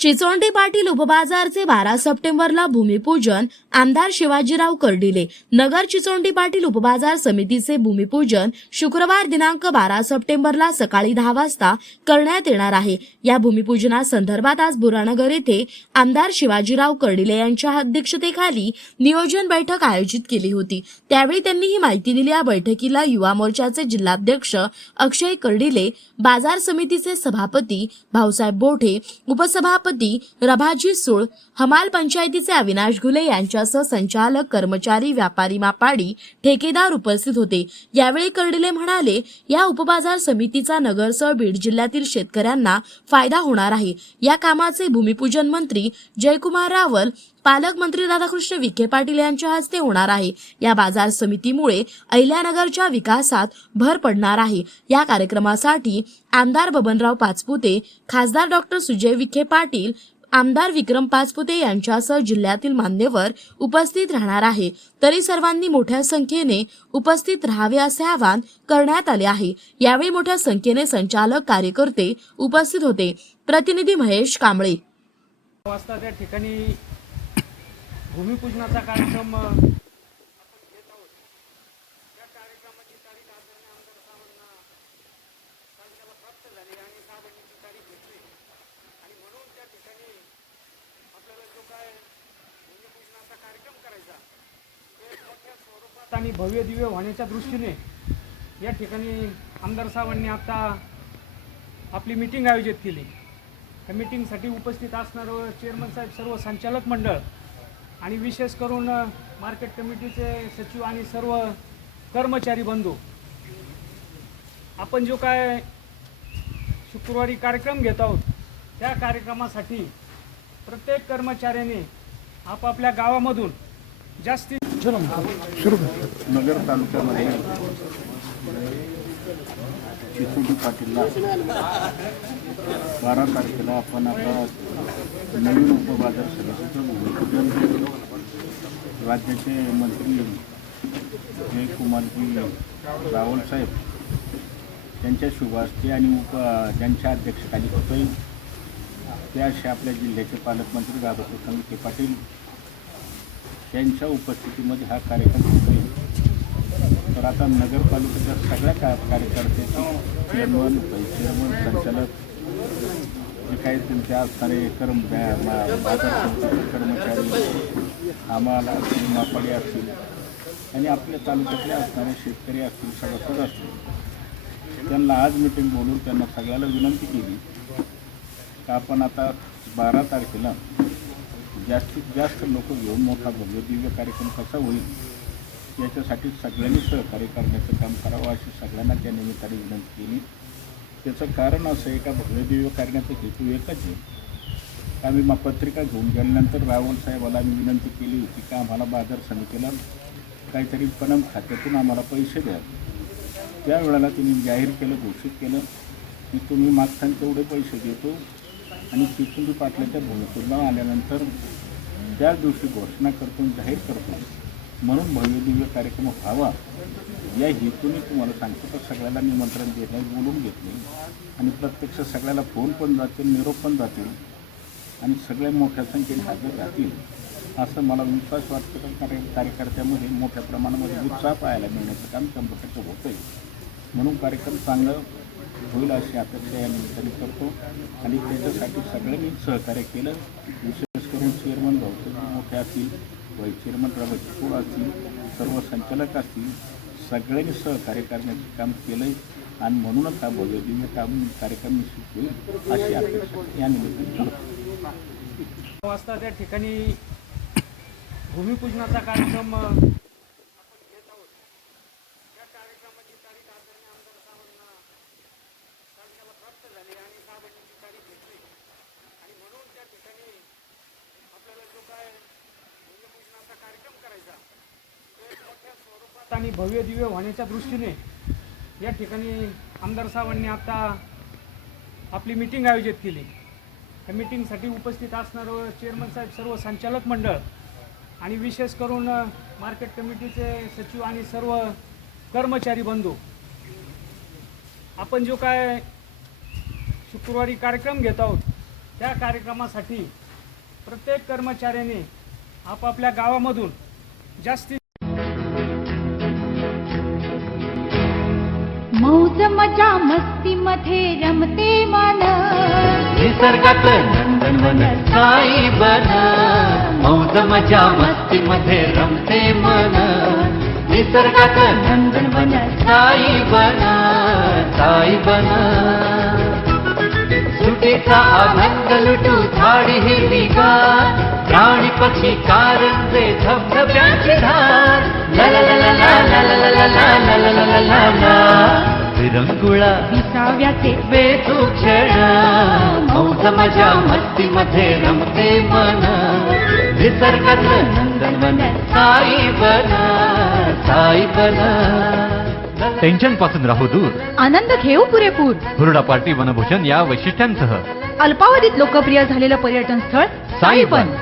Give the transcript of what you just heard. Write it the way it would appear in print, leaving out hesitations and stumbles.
चिचोंडी पाटील उपबाजारचे 12 सप्टेंबरला भूमिपूजन आमदार शिवाजीराव कर्डिले। नगर चिचोंडी पाटील उपबाजार समितीचे भूमिपूजन शुक्रवार दिनांक 12 सप्टेंबरला सकाळी 10 वाजता करण्यात येणार आहे। या भूमिपूजनासंदर्भात आज बुरानगर येथे आमदार शिवाजीराव कर्डिले यांच्या अध्यक्षतेखाली नियोजन बैठक आयोजित केली होती। त्यावेळी त्यांनी ही माहिती दिली। या बैठकीला युवा मोर्चाचे जिल्हाध्यक्ष अक्षय कर्डिले, बाजार समितीचे सभापती भाऊसाहेब बोठे, उपसभापती रभाजी सुळ, हमाल पंचायतीचे अविनाश घुले यांच्यासह संचालक, कर्मचारी, व्यापारी, मापाडी, ठेकेदार उपस्थित होते। यावेळी कर्डिले म्हणाले, या उपबाजार समितीचा नगरसह बीड जिल्ह्यातील शेतकऱ्यांना फायदा होणार आहे। या कामाचे भूमिपूजन मंत्री जयकुमार रावल, पालकमंत्री राधाकृष्ण विखे पाटील यांच्या हस्ते होणार आहे। या बाजार समितीमुळे अहिल्यानगरच्या विकासात भर पडणार आहे। या कार्यक्रमासाठी आमदार बबनराव पाचपुते, खासदार डॉक्टर सुजय विखे पाटील, आमदार विक्रम पाचपुते यांच्यासह जिल्ह्यातील मान्यवर उपस्थित राहणार आहे। तरी सर्वांनी मोठ्या संख्येने उपस्थित राहावे असे आवाहन करण्यात आले आहे। यावेळी मोठ्या संख्येने संचालक, कार्यकर्ते उपस्थित होते। प्रतिनिधी महेश कांबळे। वाजता त्या ठिकाणी भूमिपूजनाचा कार्यक्रम आपण घेत आहोत। त्या कार्यक्रमाची तारीख आदरणीय आमदार साहेबांना तारखेला प्राप्त झाली आणि साहेबांनी ती तारीख घेतली आणि म्हणून त्या ठिकाणी आपल्याला जो काय भूमिपूजनाचा कार्यक्रम करायचा ते मोठ्या स्वरूपात आणि भव्य दिव्य होण्याच्या दृष्टीने या ठिकाणी आमदार साहेबांनी आता आपली मीटिंग आयोजित केली। त्या मीटिंगसाठी उपस्थित असणारे चेअरमन साहेब, सर्व संचालक मंडळ आणि विशेष करून मार्केट कमिटीचे सचिव आणि सर्व कर्मचारी बंधू, आपण जो काय शुक्रवारी कार्यक्रम घेत आहोत त्या कार्यक्रमासाठी प्रत्येक कर्मचाऱ्याने आपापल्या गावामधून जास्तीत नगर तालुक्यामध्ये चिचोंडी पाटीलला 12 तारखेला आपण आता नवीन उपबाजार समितीचं भूमिपूजन राज्याचे मंत्री जयकुमारजी रावल साहेब यांच्या शुभ हस्ते आणि ज्यांच्या अध्यक्षतेखाली होते ते असे आपल्या जिल्ह्याचे पालकमंत्री राधाकृष्ण विखे पाटील यांच्या उपस्थितीमध्ये हा कार्यक्रम होतोय। तर आता नगरपालिकेच्या सगळ्या कार्यकर्त्याचे चेअरमन, चेअरमन, संचालक, जे काही तुमच्या असणारे बाजार समितीचे कर्मचारी, आम्हाला असतील, मापाडी असतील आणि आपल्या तालुक्यातले असणारे शेतकरी असतील, सभासद असतील, त्यांना आज मीटिंग बोलून त्यांना सगळ्याला विनंती केली का आपण आता 12 तारखेला जास्तीत जास्त लोक घेऊन मोठा भव्य दिव्य कार्यक्रम कसा होईल याच्यासाठी सगळ्यांनी सहकार्य करण्याचं काम करावं अशी सगळ्यांना त्या निमित्ताने विनंती केली। त्याचं कारण असं आहे का भव्य दिव्य करण्याचा हेतू एकच आहे। आम्ही पत्रिका घेऊन गेल्यानंतर रावल साहेबाला आम्ही विनंती केली होती का आम्हाला बाजार समितीला काहीतरी पणन खात्यातून आम्हाला पैसे द्या। त्यावेळेला त्यांनी जाहीर केलं, घोषित केलं की तुम्ही मागताना तेवढे पैसे देतो आणि चिचोंडी पाटलाच्या भूमिपूजनाला आल्यानंतर त्याच दिवशी घोषणा करतो, जाहीर करतो, म्हणून भव्य दिव्य कार्यक्रम व्हावा या हेतूने तुम्हाला सांगतो तर सगळ्याला निमंत्रण देणे, बोलून घेतले आणि प्रत्यक्ष सगळ्याला फोन पण जातील, निरोप पण जातील आणि सगळ्या मोठ्या संख्येने हजर राहतील असं मला विश्वास वाटतो। कारण कार्यकर्त्यामध्ये मोठ्या प्रमाणामध्ये उत्साह पाहायला मिळण्याचं काम 100% होतं आहे। म्हणून कार्यक्रम चांगलं होईल अशी अपेक्षा या निमित्ताने करतो आणि त्याच्यासाठी सगळ्यांनी सहकार्य केलं। विशेष करून चेअरमन भाऊ मोठे असतील, व्हाईस चेअरमन रभाजी सुळ असतील, सर्व संचालक असतील, सगळ्यांनी सहकार्य करण्याचं काम केलं आहे आणि म्हणूनच हा भव्य दिव्य कार्यक्रम निश्चित होईल अशी अपेक्षा या निमित्ताने करतो। वाजता त्या ठिकाणी भूमिपूजनाचा कार्यक्रम आणि भव्य दिव्य होण्याच्या दृष्टीने या ठिकाणी आमदार साहेबांनी आता आपली मीटिंग आयोजित केली। त्या मीटिंगसाठी उपस्थित असणारे चेअरमन साहेब, सर्व संचालक मंडळ आणि विशेष करून मार्केट कमिटीचे सचिव आणि सर्व कर्मचारी बंधू, आपण जो काय शुक्रवारी कार्यक्रम घेत आहोत त्या कार्यक्रमासाठी प्रत्येक कर्मचाऱ्याने आपापल्या गावामधून जास्तीत मौज मजा मस्ती मध्ये रमते मन, निसर्गात नंदनवन साई बन, मौज मजा मस्ती मध्ये रमते मन, निसर्गात नंदनवन साई बन, साई बन. सुटीचा आनंद लुटू झाडी हिरवीगार, प्राणी पक्षी कारंजे धबधब्याची धार, ला ला ला ला ला ला ला ला ला ला ला ला ला ला ला. विरंगुळा विसाव्याचे बेतू क्षण, मौज मजा मस्ती मध्ये रमते मन, निसर्गात नंदनवन साई बन, साई बन. टेन्शन पासून राहू दूर, आनंद घेऊ पुरेपूर. हुरडा पार्टी वनभोजन या वैशिष्ट्यांसह अल्पावधीत लोकप्रिय झालेलं पर्यटन स्थळ साईबन.